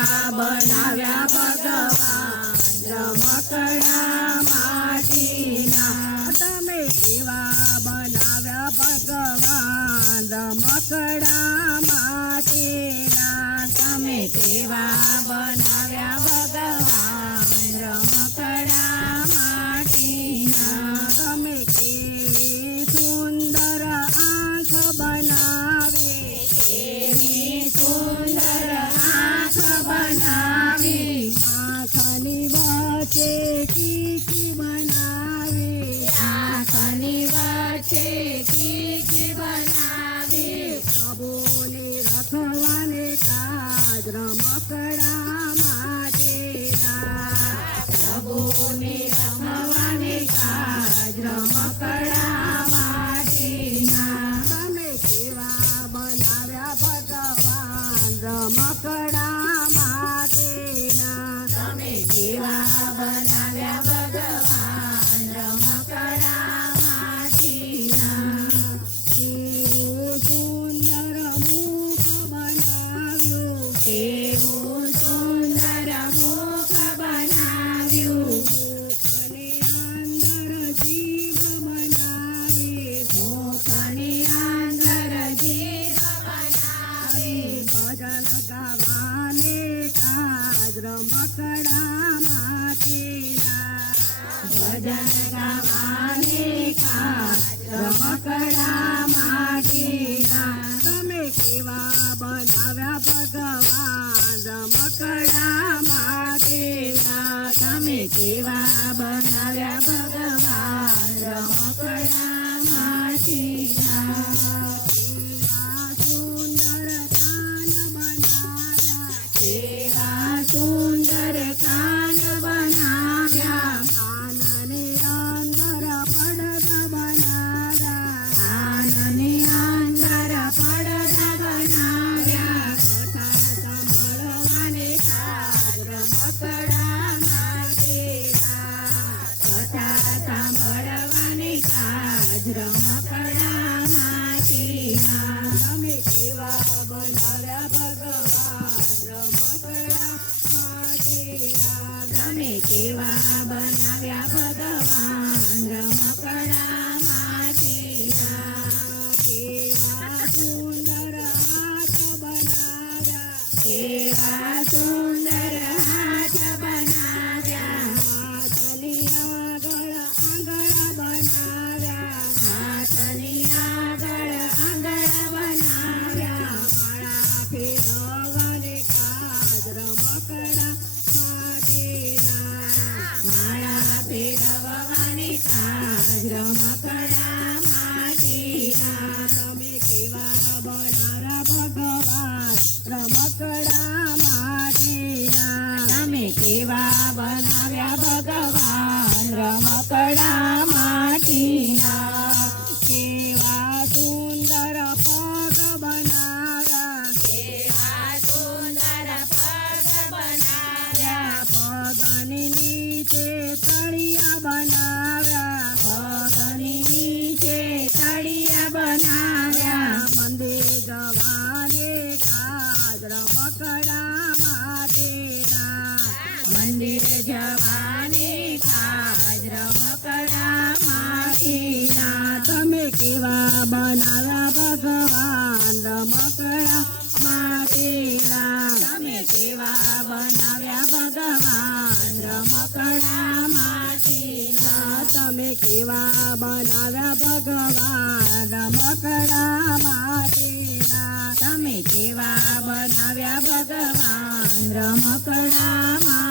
બનાવ્યા ભગવાન રમકડા માટીના. તમે કેવા બનાવ્યા ભગવાન રમકડા માટીના. તમે કેવા બનાવ્યા ભગવાન રમકડા માટીના. તમે કેવી સુંદર આંખ બનાવી, કેવી સુંદર આંખ બનાવી. આંખની વચ્ચે કીકી બનાવી, આંખની વચ્ચે કીકી બનાવી. પ્રભુને રખવાને કાજ રમકડા માટેના. પ્રભુને રખવાને કાજ રમકડા માટેના. તમે કેવા બનાવ્યા ભગવાન રમકડા માટેના. તમે કેવા બનાવ્યા ભગવાન રમકડા માટીના. કેવું સુંદર મુખ બનાવ્યું, કેવું સુંદર મુખ બનાવ્યું. મુખની અંદર જીભ બનાવી, મુખની અંદર જીભ બનાવી. ભજન ગાવાને કાજ રમકડા માટીના. ભજન ગાવાને કાજ રમકડા માટીના. તમે કેવા બનાવ્યા ભગવાન રમકડા માટીના. તમે કેવા બનાવ્યા ભગવાન રમકડા માટીના. કેવા સુંદર કાન બનાવ્યા, કેવા સુંદર કાન બનાવ્યા. કાનની અંદર પડદા બનાવ્યા, કાનની અંદર પડદા બનાવ્યા. કથા સાંભળવાને કાજ રમકડા માટીના. કથા સાંભળવાને કાજ રમકડા માટીના. તમે કેવા બનાવ્યા ભગવાન રમકડા માટીના. તમે કેવા બનાવ્યા ભગવાન રમકડા માટીના. કેવા સુંદર હાથ બનાવ્યા, કેવા સુંદર હાથ બનાવ્યા. હાથની આગળ આંગળા બનાવ્યા, હાથની આગળ આંગળા બનાવ્યા. માળા ફેરવવાને કાજ રમકડા માટીના. માળા ફેરવવાને કાજ રમકડા માટીના. તમે કેવા બનાવ્યા ભગવાન રમકડા માટીના. તમે કેવા બનાવ્યા ભગવાન રમકડા માટીના. કેવા સુંદર પગ બનાવ્યા, કેવા સુંદર પગ બનાવ્યા. પગની નીચે તળિયા બનાવ્યા, પગની નીચે તળિયા બનાવ્યા. મંદિર જવાને કાજ રમકડા માટેના. મંદિર જવાને કાજ રમકડા માટીના. તમે કેવા બનાવ્યા ભગવાન રમકડા માટીના. તમે કેવા બનાવ્યા ભગવાન રમકડા માટીના. તમે કેવા બનાવ્યા ભગવાન રમકડા માટીના. તમે કેવા બનાવ્યા ભગવાન રમકડા માટીના.